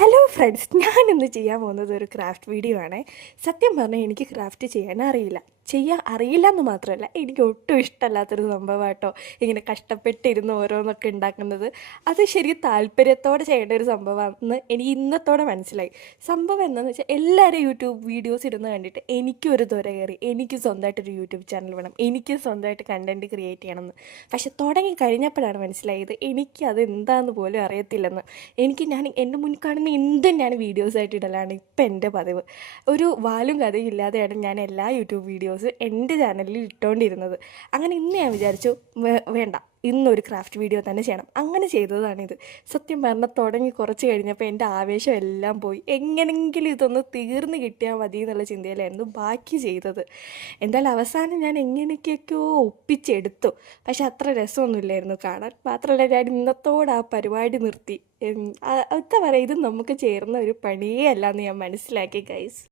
Hello friends, ഞാനിന്ന് ചെയ്യാൻ പോകുന്നത് ഒരു ക്രാഫ്റ്റ് വീഡിയോ ആണ്. സത്യം പറഞ്ഞാൽ എനിക്ക് ക്രാഫ്റ്റ് ചെയ്യാൻ അറിയില്ല. ചെയ്യാൻ അറിയില്ല എന്ന് മാത്രമല്ല, എനിക്ക് ഒട്ടും ഇഷ്ടമല്ലാത്തൊരു സംഭവമാട്ടോ ഇങ്ങനെ കഷ്ടപ്പെട്ടിരുന്ന് ഓരോന്നൊക്കെ ഉണ്ടാക്കുന്നത്. അത് ശരിക്കും താല്പര്യത്തോടെ ചെയ്യേണ്ട ഒരു സംഭവമാണെന്ന് എനിക്ക് ഇന്നത്തോടെ മനസ്സിലായി. സംഭവം എന്താണെന്ന് വെച്ചാൽ, എല്ലാവരും യൂട്യൂബ് വീഡിയോസ് ഇരുന്ന് കണ്ടിട്ട് എനിക്കും ഒരു ത്വര കയറി, എനിക്ക് സ്വന്തമായിട്ടൊരു യൂട്യൂബ് ചാനൽ വേണം, എനിക്ക് സ്വന്തമായിട്ട് കണ്ടൻറ്റ് ക്രിയേറ്റ് ചെയ്യണമെന്ന്. പക്ഷെ തുടങ്ങി കഴിഞ്ഞപ്പോഴാണ് മനസ്സിലായത് എനിക്കത് എന്താണെന്ന് പോലും അറിയത്തില്ലെന്ന്. ഞാൻ എൻ്റെ മുന്നിൽ കാണുന്ന എന്തും ഞാൻ വീഡിയോസായിട്ട് ഇടലാണ് ഇപ്പം എൻ്റെ പതിവ്. ഒരു വാലും കഥയും ഇല്ലാതെയാണ് ഞാൻ എല്ലാ യൂട്യൂബ് വീഡിയോസ് എൻ്റെ ചാനലിൽ ഇട്ടുകൊണ്ടിരുന്നത്. അങ്ങനെ ഇന്ന് ഞാൻ വിചാരിച്ചു, വേണ്ട, ഇന്നൊരു ക്രാഫ്റ്റ് വീഡിയോ തന്നെ ചെയ്യണം. അങ്ങനെ ചെയ്തതാണിത്. സത്യം പറഞ്ഞാൽ തുടങ്ങി കുറച്ച് കഴിഞ്ഞപ്പോൾ എൻ്റെ ആവേശം എല്ലാം പോയി. എങ്ങനെങ്കിലും ഇതൊന്ന് തീർന്ന് കിട്ടിയാൽ മതി എന്നുള്ള ചിന്തയിലായിരുന്നു ബാക്കി ചെയ്തത്. എന്തായാലും അവസാനം ഞാൻ എങ്ങനെയൊക്കെയൊക്കെയോ ഒപ്പിച്ചെടുത്തു. പക്ഷെ അത്ര രസമൊന്നുമില്ലായിരുന്നു കാണാൻ. മാത്രമല്ല, ഞാൻ ഇന്നത്തോടെ ആ പരിപാടി നിർത്തി. എന്താ പറയുക, ഇത് നമുക്ക് ചേർന്ന ഒരു പണിയേ അല്ല എന്ന് ഞാൻ മനസ്സിലാക്കി ഗൈസ്.